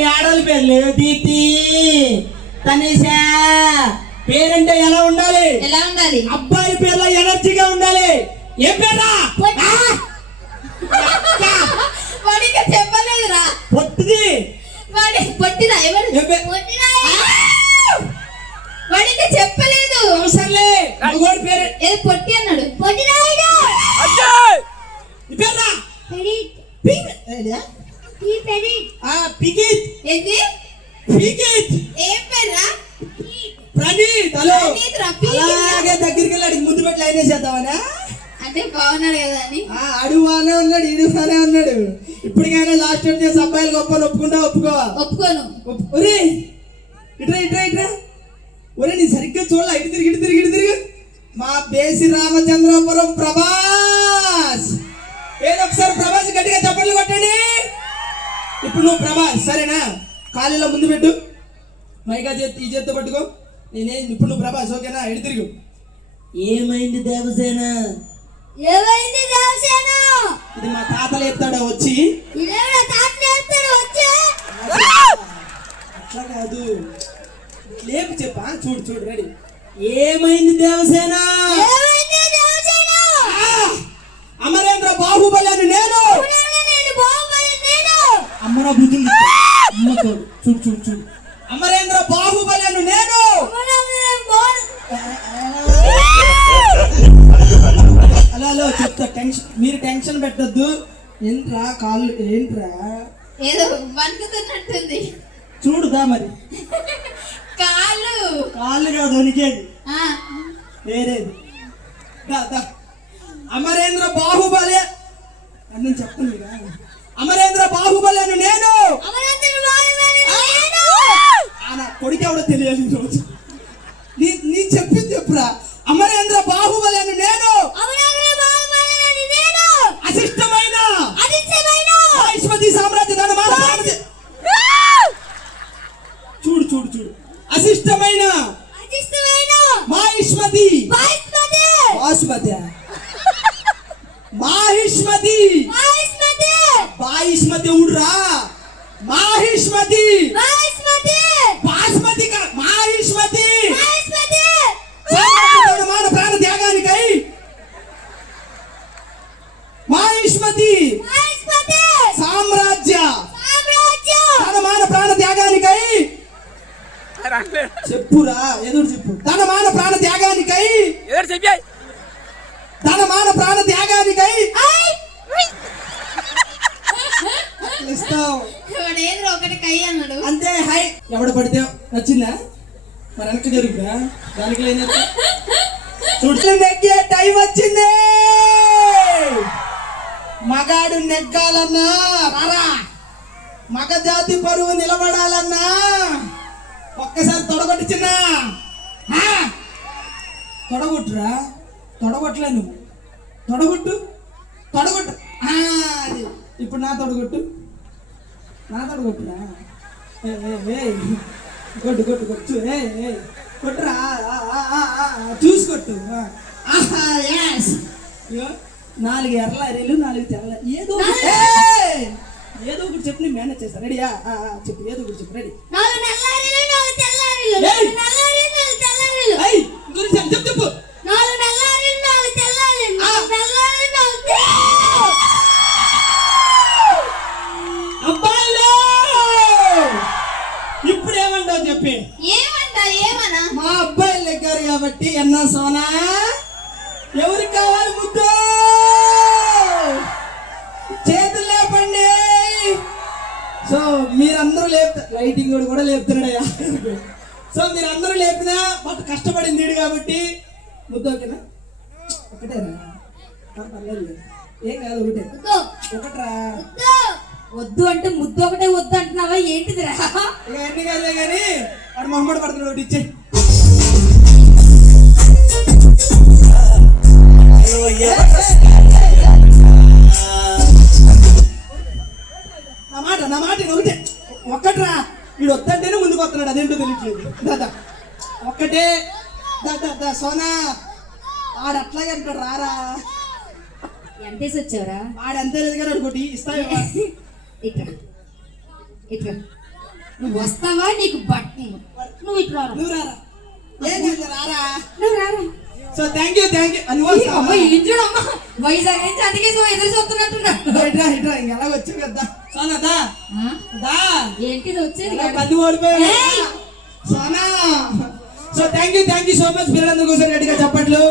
మీ ఆడవాళ్ళ పేర్లు దీప్తి, తనేష. పేరంటే ఎలా ఉండాలి? అబ్బాయి పేర్ల ఎనర్జీగా ఉండాలి. ఏం పేరా? వాడికి చెప్పలేదురా. పొట్టిది. పొట్టిదా? వాడికి చెప్పలేదు. అవసరంలే. మగోడి పేరు ఏది పొట్టి అన్నాడు. ప్రణీత్. అలాగే దగ్గరికి వెళ్ళి అడిగి ముందు పెట్టి లైన్ వేసేద్దామనా? అంటే బాగున్నాడు కదా అని. అడుగునే ఉన్నాడు, ఇడుగునే ఉన్నాడు. ఇప్పటికైనా లాస్ట్ చేసి అబ్బాయిలు గొప్ప ఒప్పుకుంటా? ఒప్పుకోను. ఒరే ఇట్రా ఇట్రా ఇట్రా. ఒరే నీ సరిగ్గా చూడాల. ఇటు తిరిగి ఇటు తిరిగి ఇటు తిరిగి. మా బేసి రామచంద్రపురం ప్రభాస్. ఏదో ఒకసారి ప్రభాస్ గట్టిగా చప్పట్లు కొట్టండి. ఇప్పుడు నువ్వు ప్రభాస్ సరేనా? ఖాళీలో ముందు పెట్టు. మైకా చేతి ఈ చేత్తో పట్టుకో. నేనేం ఇప్పుడు నువ్వు ప్రభాస్ ఓకేనా? ఎడు తిరుగు. ఏమైంది దేవసేన? ఇది మా తాతలు చెప్తాడా వచ్చి? అట్లా కాదు, లేపు చెప్పా. చూడు చూడు రెడీ. ఏమైంది దేవసేన? అమరేంద్ర బాహుబలి అని నేను. అమ్మరా బుద్ధుంది. చూడు చూడు చూడు. అమరేంద్ర బాహుబలి అని నేను. అలా చెప్తా. మీరు టెన్షన్ పెట్టద్దు. ఏంట్రా కాళ్ళు? ఏంట్రా ఏదో వణుకుతున్నట్టుంది. చూడుదా మరి. కాళ్ళు కాదు వణికేది, వేరేది. అమరేంద్ర బాహుబలి అని నేను చెప్తాను. అమరేంద్ర బాహుబలి అని నేను. కొడుకు ఎవడో తెలియాలి ఈరోజు. నీ చెప్పింది చెప్పురా. అమరేంద్ర బాహుబలి అని నేను. అశిష్టమైన మహిష్మతి సామ్రాజ్య చూడు చూడు చూడు. అశిష్టమైన మహిష్మతి బాస్మతి మాహిష్మతి బాయిష్మతి ఊడ్రా. మాహిష్మతి బాస్మతి మాహిష్మతి మాన ప్రాణ త్యాగానికై. మాహిష్మతి సామ్రాజ్య తన మాన ప్రాణ త్యాగానికై. చెప్పురా ఎదురు చెప్పు. తన మాన ప్రాణ త్యాగానికై. తన మాన ప్రాణ త్యాగానికై అంతే. హై ఎవడ పడితే నచ్చిందా? మరి వెనక్కి జరుగుతా దానికి లేదు. చుట్టూ నెగ్గే టైం వచ్చింది. మగాడు నెగ్గాలన్నా రారా, మగ జాతి పరువు నిలబడాలన్నా ఒక్కసారి తొడగొట్టు. చిన్న తొడగొట్టురా. తొడగొట్టలే నువ్వు. తొడగొట్టు తొడగొట్టు. ఇప్పుడు నా తొడగొట్టు. నా తొడగొట్టురా. కొట్టు కొట్టు కొట్టు. కొట్టురా. చూసుకొట్టు. 4 ఎర్ర అరేలు 4 తెల్ల. ఏదో ఏదో ఒకటి చెప్పి నేను మేనేజ్ చేస్తా. రెడీయా? చెప్పు. ఏదో ఒకటి చెప్పు. రెడీ. చెప్పు చెప్పు. అబ్బాయిలో ఇప్పుడు ఏమంటావు చెప్పి. మా అబ్బాయిలు లెగ్గారు కాబట్టి ఎన్నా సోనా ఎవరికి కావాలి ముద్దు? చేతులు లేపండి. సో మీరందరూ లైటింగ్ కూడా లేపుతున్నాడయ్యా. సో మీరందరూ లేపినా బట్ కష్టపడింది వీడు కాబట్టి ముద్దు ఓకేనా? ఒకటేనా? పర్లేదు, ఏం కాదు. ఒకట్రా. వద్దు అంటే ముద్దు ఒకటే వద్దు అంటున్నావా ఏంటిదిరా? ఇక ఎన్ని కాదులే కానీ వాడు మొహమ్మడు పడుతున్నాడు. ఒకటి ఇచ్చే. నా మాట ఒకటే. ఒక్కట్రా. వీడు వద్దంటేనే ముందుకు వస్తున్నాడు. అదేంటో తెలియట్లేదు. దాదా ఒక్కటే. దా సోనా వాడు అట్లాగే అంటాడు. రారా. ఎంతేసి వచ్చావురా? వాడు అంతే లేదు కానీ ఒకటి ఇస్తావా? ఇట్రా ఇట్రా. నువ్వు వస్తావా నీకు బట్ట నువ్వు ఇట్లా రా. నువ్వు రారా ఏం చేస్తా రారా. నువ్వు రారా. సో థ్యాంక్ యూ నువ్వు వస్తావా? అమ్మ ఏం చూడమ్మా వైజాగ్ నుంచి అందుకే ఎదురు చూస్తున్నట్టున్నా. ఇట్రా ఇంకెలా వచ్చావు కదా సోనా దా ఆ? దా ఏంటిది వచ్చేది ఇలా కాదు. కన్ను ఓడిపోయా ఏయ్! Sona. So thank you so much పిల్లలందరూ ఒకసారి గట్టిగా చెప్పట్లు.